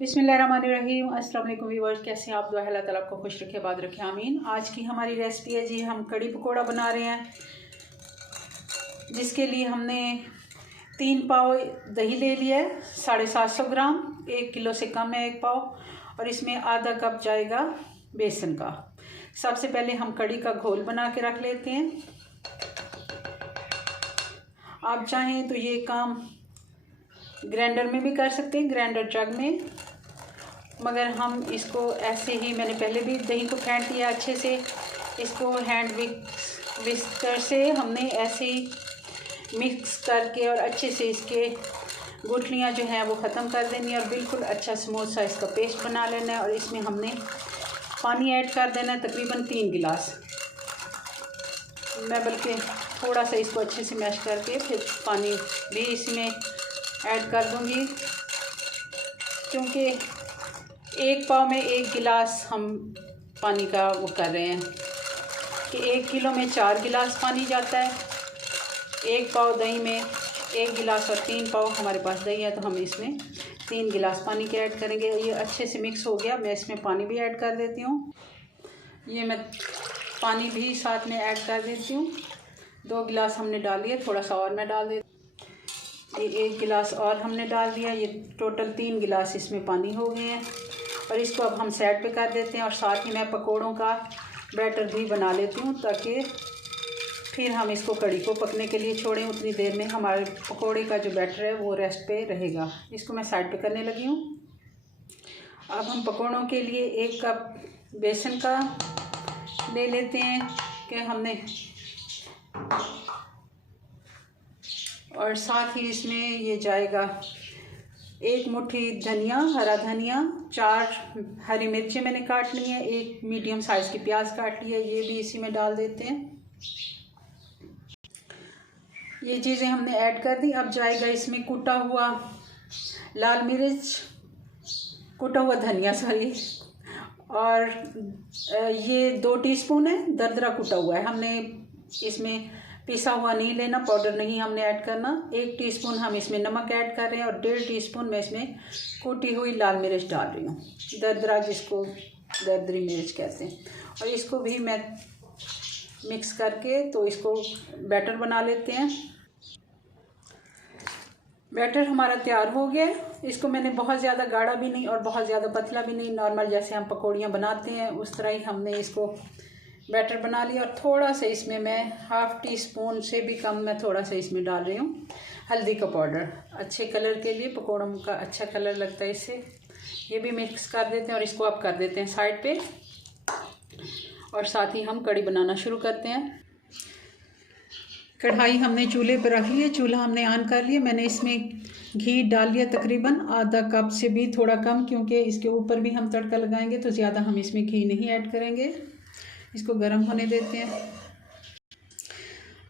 बिस्मिल्लाहिर्रहमानिर्रहीम। अस्सलाम वालेकुम व्यूअर्स, कैसे हैं आप? दुआ है अल्लाह ताला आपको खुश रखे, बाद रखे, आमीन। आज की हमारी रेसिपी है जी, हम कड़ी पकोड़ा बना रहे हैं, जिसके लिए हमने 3 पाव दही ले लिया है, 750 ग्राम, 1 किलो से कम है 1 पाव, और इसमें आधा कप जाएगा बेसन का। सबसे पहले हम कड़ी का घोल बना के रख लेते हैं। आप चाहें तो ये काम ग्राइंडर में भी कर सकते हैं, ग्राइंडर जग में, मगर हम इसको ऐसे ही, मैंने पहले भी दही को फेंट लिया अच्छे से, इसको हैंड विस्कर से हमने ऐसे ही मिक्स करके और अच्छे से इसके गुठलियाँ जो हैं वो ख़त्म कर देनी है और बिल्कुल अच्छा स्मूथ सा इसका पेस्ट बना लेना है। और इसमें हमने पानी ऐड कर देना है, तकरीबन 3 गिलास। मैं बल्कि थोड़ा सा इसको अच्छे से मैश करके फिर पानी भी इसमें ऐड कर दूँगी, क्योंकि 1 पाव में 1 गिलास हम पानी का वो कर रहे हैं कि 1 किलो में 4 गिलास पानी जाता है। 1 पाव दही में 1 गिलास और 3 पाव हमारे पास दही है, तो हम इसमें 3 गिलास पानी के ऐड करेंगे। ये अच्छे से मिक्स हो गया, मैं इसमें पानी भी ऐड कर देती हूँ। ये मैं पानी भी साथ में ऐड कर देती हूँ। 2 गिलास हमने डाल दिया, थोड़ा सा और मैं डाल देती हूँ। ये 1 गिलास और हमने डाल दिया, ये टोटल 3 गिलास इसमें पानी हो गए हैं। और इसको अब हम साइड पे कर देते हैं, और साथ ही मैं पकोड़ों का बैटर भी बना लेती हूँ, ताकि फिर हम इसको कड़ी को पकने के लिए छोड़ें। उतनी देर में हमारे पकोड़े का जो बैटर है वो रेस्ट पे रहेगा। इसको मैं साइड पे करने लगी हूँ। अब हम पकोड़ों के लिए 1 कप बेसन का ले लेते हैं कि हमने, और साथ ही इसमें ये जाएगा 1 मुट्ठी धनिया, हरा धनिया, 4 हरी मिर्चें मैंने काट ली हैं, 1 मीडियम साइज़ की प्याज काट ली है, ये भी इसी में डाल देते हैं। ये चीज़ें हमने ऐड कर दी। अब जाएगा इसमें कुटा हुआ लाल मिर्च, कुटा हुआ धनिया सॉरी, और ये 2 टीस्पून है दरदरा कुटा हुआ है। हमने इसमें पिसा हुआ नहीं लेना, पाउडर नहीं हमने ऐड करना। 1 टीस्पून हम इसमें नमक ऐड कर रहे हैं, और 1.5 टीस्पून मैं इसमें कुटी हुई लाल मिर्च डाल रही हूँ, दरदरा, जिसको दरदरी मिर्च कहते हैं। और इसको भी मैं मिक्स करके तो इसको बैटर बना लेते हैं। बैटर हमारा तैयार हो गया। इसको मैंने बहुत ज़्यादा गाढ़ा भी नहीं और बहुत ज़्यादा पतला भी नहीं, नॉर्मल जैसे हम पकौड़ियाँ बनाते हैं उस तरह ही हमने इसको बैटर बना लिया। और थोड़ा सा इसमें मैं 1/2 टीस्पून से भी कम मैं थोड़ा सा इसमें डाल रही हूँ हल्दी का पाउडर, अच्छे कलर के लिए, पकौड़ों का अच्छा कलर लगता है इससे। ये भी मिक्स कर देते हैं और इसको अब कर देते हैं साइड पे, और साथ ही हम कड़ी बनाना शुरू करते हैं। कढ़ाई हमने चूल्हे पर रख ली है, चूल्हा हमने ऑन कर लिया। मैंने इसमें घी डाल लिया, तकरीबन आधा कप से भी थोड़ा कम, क्योंकि इसके ऊपर भी हम तड़का लगाएंगे तो ज़्यादा हम इसमें घी नहीं ऐड करेंगे। इसको गर्म होने देते हैं।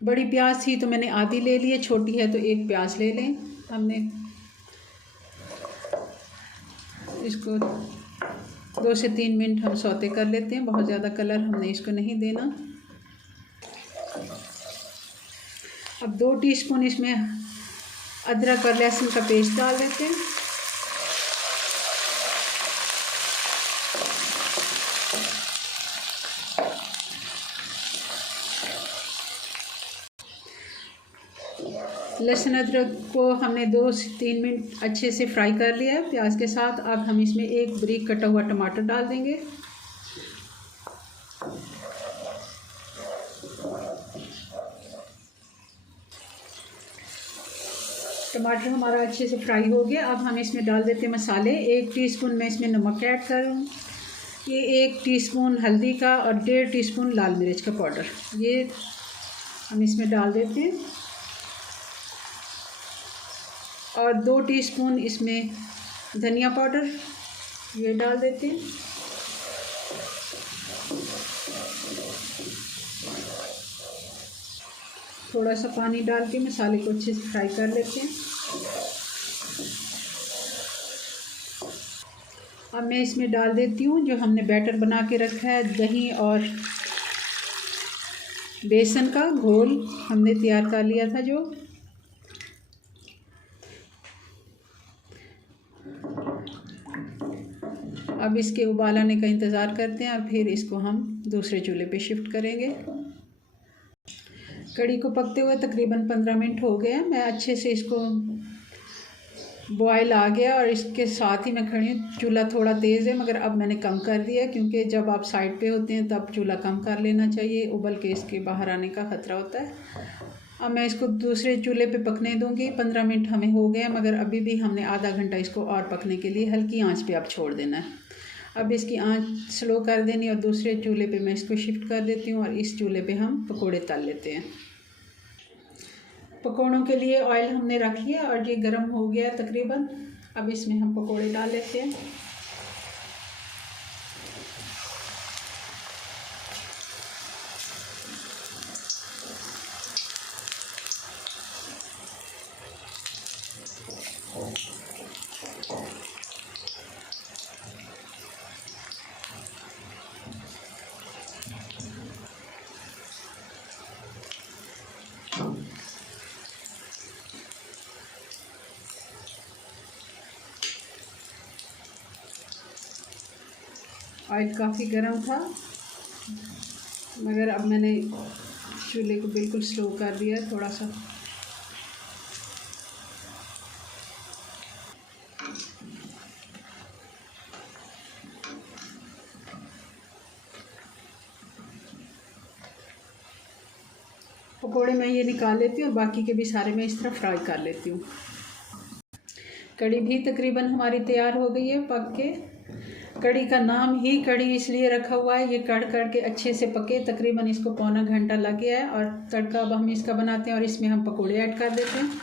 बड़ी प्याज थी तो मैंने आधी ले ली है, छोटी है तो 1 प्याज ले लें। हमने इसको 2 से 3 मिनट हम सौते कर लेते हैं, बहुत ज़्यादा कलर हमने इसको नहीं देना। अब 2 टीस्पून इसमें अदरक और लहसुन का पेस्ट डाल देते हैं। लहसुन अदरक को हमने 2 से 3 मिनट अच्छे से फ्राई कर लिया है प्याज के साथ। अब हम इसमें 1 बारीक कटा हुआ टमाटर डाल देंगे। टमाटर हमारा अच्छे से फ्राई हो गया। अब हम इसमें डाल देते हैं मसाले। 1 टीस्पून मैं इसमें नमक ऐड कर रहा हूँ, ये 1 टीस्पून हल्दी का और 1.5 टीस्पून लाल मिर्च का पाउडर, ये हम इसमें डाल देते हैं। और 2 टीस्पून इसमें धनिया पाउडर, ये डाल देते हैं। थोड़ा सा पानी डाल के मसाले को अच्छे से फ्राई कर लेते हैं। अब मैं इसमें डाल देती हूँ जो हमने बैटर बना के रखा है, दही और बेसन का घोल हमने तैयार कर लिया था जो। अब इसके उबाल आने का इंतज़ार करते हैं और फिर इसको हम दूसरे चूल्हे पे शिफ्ट करेंगे। कड़ी को पकते हुए तकरीबन 15 मिनट हो गए। मैं अच्छे से इसको बॉयल आ गया और इसके साथ ही मैं खड़ी हूँ। चूल्हा थोड़ा तेज़ है मगर अब मैंने कम कर दिया, क्योंकि जब आप साइड पे होते हैं तब चूल्हा कम कर लेना चाहिए, उबल के इसके बाहर आने का ख़तरा होता है। अब मैं इसको दूसरे चूल्हे पे पकने दूँगी। 15 मिनट हमें हो गए मगर अभी भी हमने आधा घंटा इसको और पकने के लिए हल्की आंच पे अब छोड़ देना है। अब इसकी आंच स्लो कर देनी और दूसरे चूल्हे पे मैं इसको शिफ्ट कर देती हूँ और इस चूल्हे पे हम पकोड़े तल लेते हैं। पकोड़ों के लिए ऑयल हमने रख लिया और ये गर्म हो गया तकरीबन। अब इसमें हम पकोड़े डाल लेते हैं। ऑयल काफ़ी गर्म था मगर अब मैंने चूल्हे को बिल्कुल स्लो कर दिया थोड़ा सा। पकोड़े मैं ये निकाल लेती हूँ और बाकी के भी सारे मैं इस तरह फ्राई कर लेती हूँ। कड़ी भी तकरीबन हमारी तैयार हो गई है पक के। कड़ी का नाम ही कड़ी इसलिए रखा हुआ है, ये कड़ के अच्छे से पके। तकरीबन इसको पौना घंटा लग गया है और तड़का अब हम इसका बनाते हैं और इसमें हम पकोड़े ऐड कर देते हैं।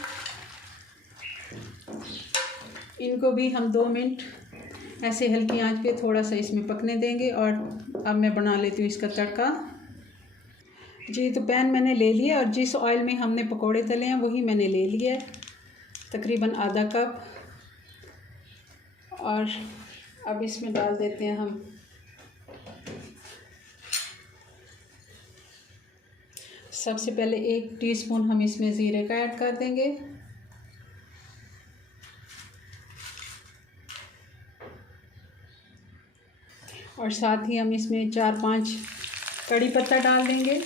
इनको भी हम 2 मिनट ऐसे हल्की आंच पे थोड़ा सा इसमें पकने देंगे। और अब मैं बना लेती हूँ इसका तड़का। जी, तो पैन मैंने ले लिया और जिस ऑयल में हमने पकोड़े तले हैं वही मैंने ले लिया है, तकरीबन आधा कप। और अब इसमें डाल देते हैं हम सबसे पहले 1 टीस्पून हम इसमें ज़ीरे का ऐड कर देंगे। और साथ ही हम इसमें 4-5 कड़ी पत्ता डाल देंगे।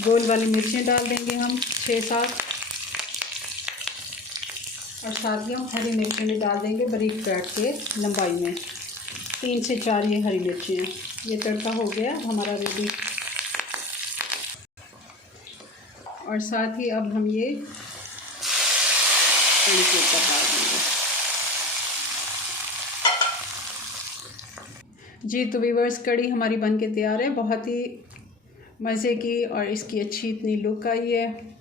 गोल वाली मिर्चें डाल देंगे हम 6-7। और साथ ही हम हरी मिर्चें भी डाल देंगे बारीक काट के लंबाई में। 3 से 4 ये हरी मिर्चें हैं। ये तड़का हो गया हमारा रेडी। और साथ ही अब हम ये कड़ी के ऊपर डाल देंगे। जी, तो व्यूअर्स कड़ी हमारी बन के तैयार है। बहुत ही मज़े की और इसकी अच्छी इतनी लुक आई है।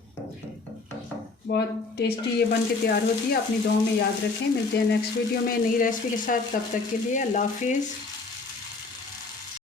बहुत टेस्टी ये बन के तैयार होती है। अपनी दुआओं में याद रखें। मिलते हैं नेक्स्ट वीडियो में नई रेसिपी के साथ। तब तक के लिए अल्लाह हाफिज़।